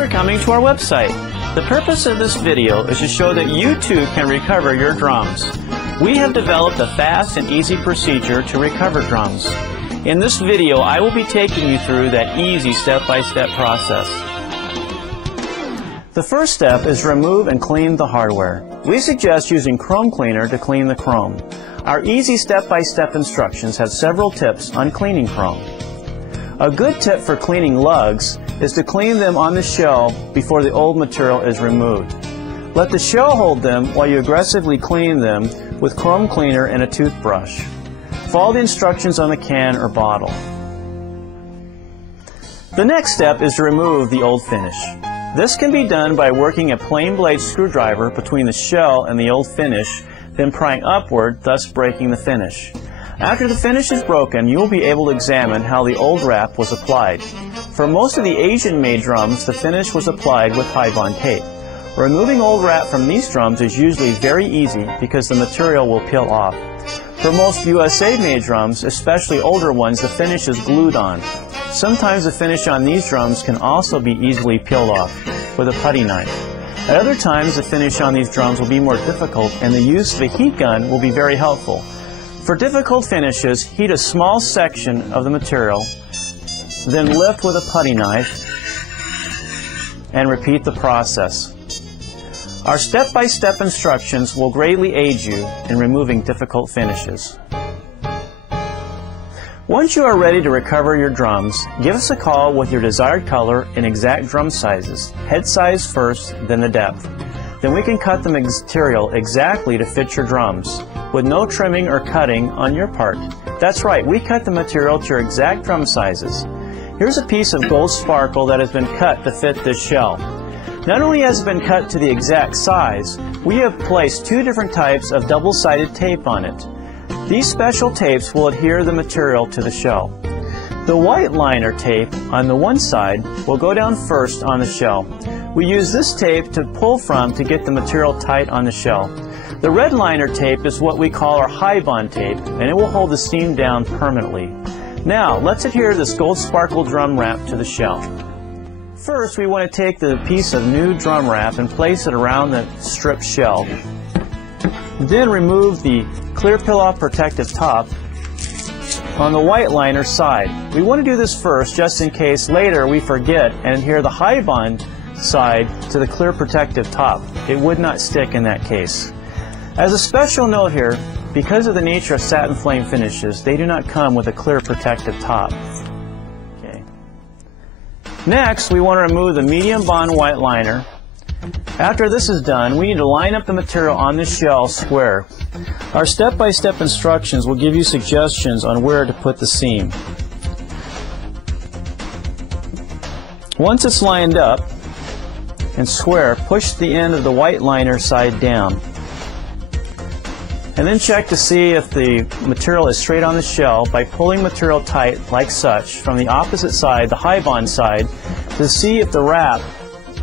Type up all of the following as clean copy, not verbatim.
for coming to our website. The purpose of this video is to show that you too can recover your drums. We have developed a fast and easy procedure to recover drums. In this video, I will be taking you through that easy step-by-step process. The first step is remove and clean the hardware. We suggest using chrome cleaner to clean the chrome. Our easy step-by-step instructions have several tips on cleaning chrome. A good tip for cleaning lugs is to clean them on the shell before the old material is removed. Let the shell hold them while you aggressively clean them with chrome cleaner and a toothbrush. Follow the instructions on the can or bottle. The next step is to remove the old finish. This can be done by working a plain blade screwdriver between the shell and the old finish, then prying upward, thus breaking the finish. After the finish is broken, you will be able to examine how the old wrap was applied. For most of the Asian-made drums, the finish was applied with high-bond tape. Removing old wrap from these drums is usually very easy because the material will peel off. For most USA-made drums, especially older ones, the finish is glued on. Sometimes the finish on these drums can also be easily peeled off with a putty knife. At other times, the finish on these drums will be more difficult and the use of a heat gun will be very helpful. For difficult finishes, heat a small section of the material, then lift with a putty knife and repeat the process. Our step-by-step instructions will greatly aid you in removing difficult finishes. Once you are ready to recover your drums, give us a call with your desired color and exact drum sizes, head size first, then the depth. Then we can cut the material exactly to fit your drums, with no trimming or cutting on your part. That's right, we cut the material to your exact drum sizes. Here's a piece of gold sparkle that has been cut to fit this shell. Not only has it been cut to the exact size, we have placed two different types of double-sided tape on it. These special tapes will adhere the material to the shell. The white liner tape on the one side will go down first on the shell. We use this tape to pull from to get the material tight on the shell. The red liner tape is what we call our high bond tape, and it will hold the seam down permanently. Now, let's adhere this gold sparkle drum wrap to the shell. First, we want to take the piece of new drum wrap and place it around the stripped shell. Then remove the clear peel-off protective top on the white liner side. We want to do this first just in case later we forget and adhere the high bond side to the clear protective top. It would not stick in that case. As a special note here, because of the nature of satin flame finishes, they do not come with a clear protective top. Okay. Next, we want to remove the medium bond white liner. After this is done, we need to line up the material on the shell square. Our step-by-step instructions will give you suggestions on where to put the seam. Once it's lined up and square, push the end of the white liner side down. And then check to see if the material is straight on the shell by pulling material tight like such from the opposite side, the high bond side, to see if the wrap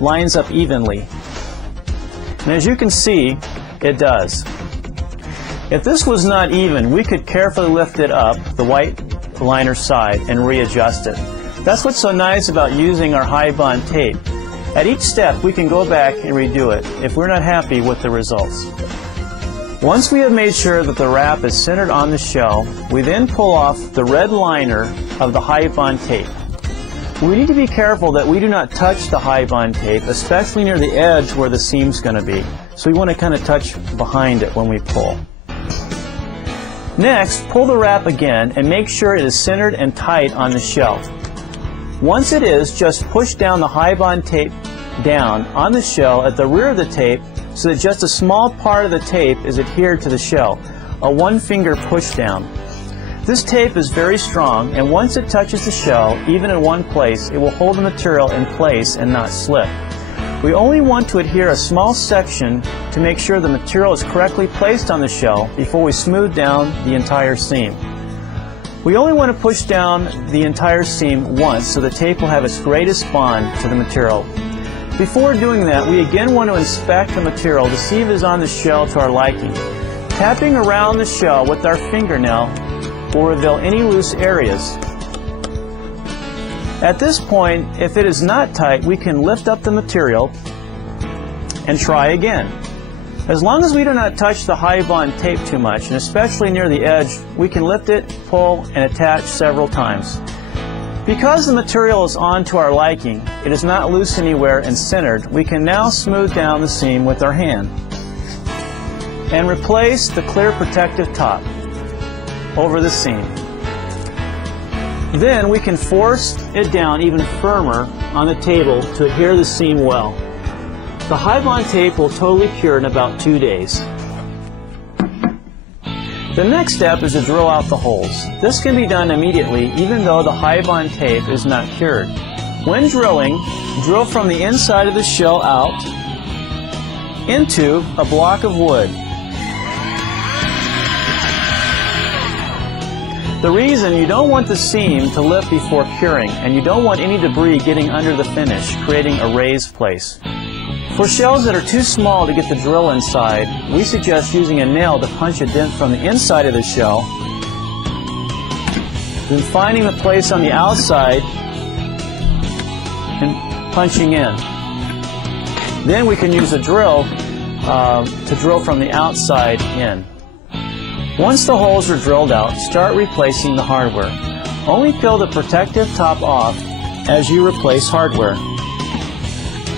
lines up evenly. And as you can see, it does. If this was not even, we could carefully lift it up the white liner side and readjust it. That's what's so nice about using our high bond tape. At each step, we can go back and redo it if we're not happy with the results. Once we have made sure that the wrap is centered on the shell, we then pull off the red liner of the high bond tape. We need to be careful that we do not touch the high bond tape, especially near the edge where the seam's going to be. So we want to kind of touch behind it when we pull. Next, pull the wrap again and make sure it is centered and tight on the shell. Once it is, just push down the high bond tape down on the shell at the rear of the tape so that just a small part of the tape is adhered to the shell, a one-finger push down. This tape is very strong, and once it touches the shell, even in one place, it will hold the material in place and not slip. We only want to adhere a small section to make sure the material is correctly placed on the shell before we smooth down the entire seam. We only want to push down the entire seam once so the tape will have its greatest bond to the material. Before doing that, we again want to inspect the material to see if it is on the shell to our liking. Tapping around the shell with our fingernail will reveal any loose areas. At this point, if it is not tight, we can lift up the material and try again. As long as we do not touch the high bond tape too much, and especially near the edge, we can lift it, pull, and attach several times. Because the material is on to our liking, it is not loose anywhere and centered, we can now smooth down the seam with our hand and replace the clear protective top over the seam. Then we can force it down even firmer on the table to adhere the seam well. The high bond tape will totally cure in about 2 days. The next step is to drill out the holes. This can be done immediately even though the high bond tape is not cured. When drilling, drill from the inside of the shell out into a block of wood. The reason, you don't want the seam to lip before curing, and you don't want any debris getting under the finish, creating a raised place. For shells that are too small to get the drill inside, we suggest using a nail to punch a dent from the inside of the shell, then finding the place on the outside and punching in. Then we can use a drill to drill from the outside in. Once the holes are drilled out, start replacing the hardware. Only peel the protective top off as you replace hardware.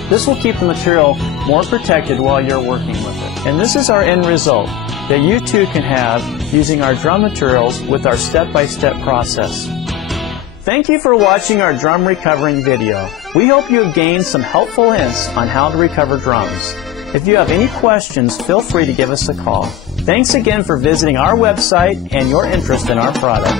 This will keep the material more protected while you're working with it. And this is our end result that you too can have using our drum materials with our step-by-step process. Thank you for watching our drum recovering video. We hope you have gained some helpful hints on how to recover drums. If you have any questions, feel free to give us a call. Thanks again for visiting our website and your interest in our product.